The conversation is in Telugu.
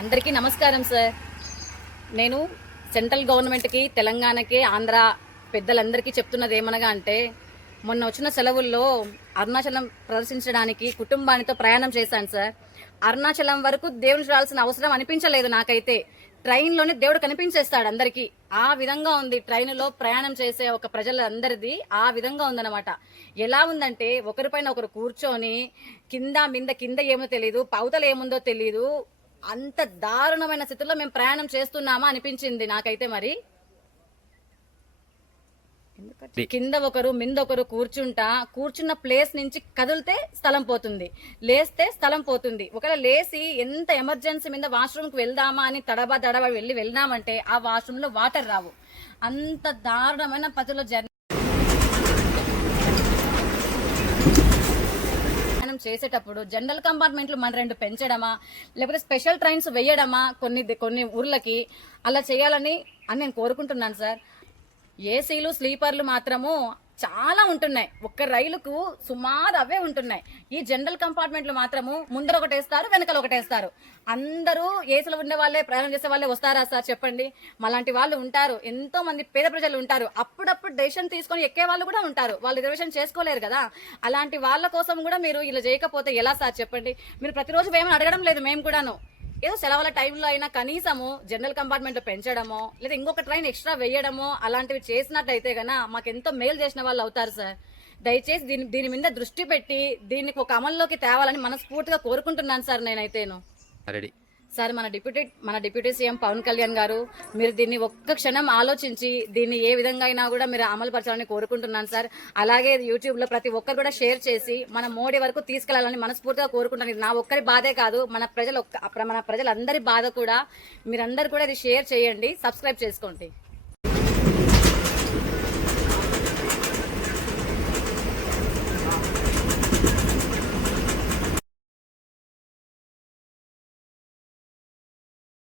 అందరికీ నమస్కారం సార్. నేను సెంట్రల్ గవర్నమెంట్కి, తెలంగాణకి, ఆంధ్ర పెద్దలందరికీ చెప్తున్నది ఏమనగా అంటే, మొన్న వచ్చిన సెలవుల్లో అరుణాచలం ప్రదర్శించడానికి కుటుంబానితో ప్రయాణం చేశాను సార్. అరుణాచలం వరకు దేవుని చూడాల్సిన అవసరం అనిపించలేదు నాకైతే. ట్రైన్లోనే దేవుడు కనిపించేస్తాడు అందరికీ. ఆ విధంగా ఉంది ట్రైన్లో ప్రయాణం చేసే ఒక ప్రజలందరిది. ఆ విధంగా ఉందన్నమాట. ఎలా ఉందంటే ఒకరిపైన ఒకరు కూర్చొని కింద ఏమో తెలియదు, పవతల ఏముందో తెలియదు, అంత దారుణమైన స్థితిలో మేము ప్రయాణం చేస్తున్నామా అనిపించింది నాకైతే. మరి కింద ఒకరు మింద ఒకరు కూర్చున్న ప్లేస్ నుంచి కదిలితే స్థలం పోతుంది, లేస్తే స్థలం పోతుంది. ఒకవేళ లేసి ఎంత ఎమర్జెన్సీ మీద వాష్రూమ్కి వెళ్దామా అని తడబా వెళ్ళినామంటే ఆ వాష్రూమ్లో వాటర్ రావు. అంత దారుణమైన పద్ధతిలో చేసేటప్పుడు జనరల్ కంపార్ట్మెంట్లు మన 2 పెంచడమా, లేకపోతే స్పెషల్ ట్రైన్స్ వేయడమా కొన్ని ఊర్లకి, అలా చేయాలని నేను కోరుకుంటున్నాను సార్. ఏసీలు స్లీపర్లు మాత్రము చాలా ఉంటున్నాయి. ఒక్క రైలుకు సుమారు అవే ఉంటున్నాయి. ఈ జనరల్ కంపార్ట్మెంట్లు మాత్రము ముందర ఒకటేస్తారు, వెనకాల ఒకటేస్తారు. అందరూ ఏసీలో ఉండే వాళ్ళే, ప్రయాణం చేసే వాళ్ళే వస్తారా సార్ చెప్పండి? మలాంటి వాళ్ళు ఉంటారు, ఎంతో మంది పేద ప్రజలు ఉంటారు. అప్పుడప్పుడు డెసిషన్ తీసుకొని ఎక్కే వాళ్ళు కూడా ఉంటారు. వాళ్ళు రిజర్వేషన్ చేసుకోలేరు కదా. అలాంటి వాళ్ళ కోసం కూడా మీరు ఇలా చేయకపోతే ఎలా సార్ చెప్పండి? మీరు ప్రతిరోజు ఏమని అడగడం లేదు. మేము కూడాను ఏదో సెలవుల టైంలో అయినా కనీసము జనరల్ కంపార్ట్మెంట్ పెంచడమో, లేదా ఇంకొక ట్రైన్ ఎక్స్ట్రా వేయడమో అలాంటివి చేసినట్టయితే గనా మాకెంతో మేలు చేసిన వాళ్ళు అవుతారు సార్. దయచేసి దీని మీద దృష్టి పెట్టి దీనికి ఒక అమల్లోకి తేవాలని మనస్ఫూర్తిగా కోరుకుంటున్నాను సార్. నేనైతేను సార్, మన డిప్యూటీ సీఎం పవన్ కళ్యాణ్ గారు, మీరు దీన్ని ఒక్క క్షణం ఆలోచించి దీన్ని ఏ విధంగా అయినా కూడా మీరు అమలు పరచాలని కోరుకుంటున్నాను సార్. అలాగే యూట్యూబ్లో ప్రతి ఒక్కరు కూడా షేర్ చేసి మన మోడీ వరకు తీసుకెళ్లాలని మనస్ఫూర్తిగా కోరుకుంటున్నాను. ఇది నా ఒక్కరి బాధే కాదు, మన ప్రజలందరి బాధ కూడా. మీరందరూ కూడా ఇది షేర్ చేయండి, సబ్స్క్రైబ్ చేసుకోండి.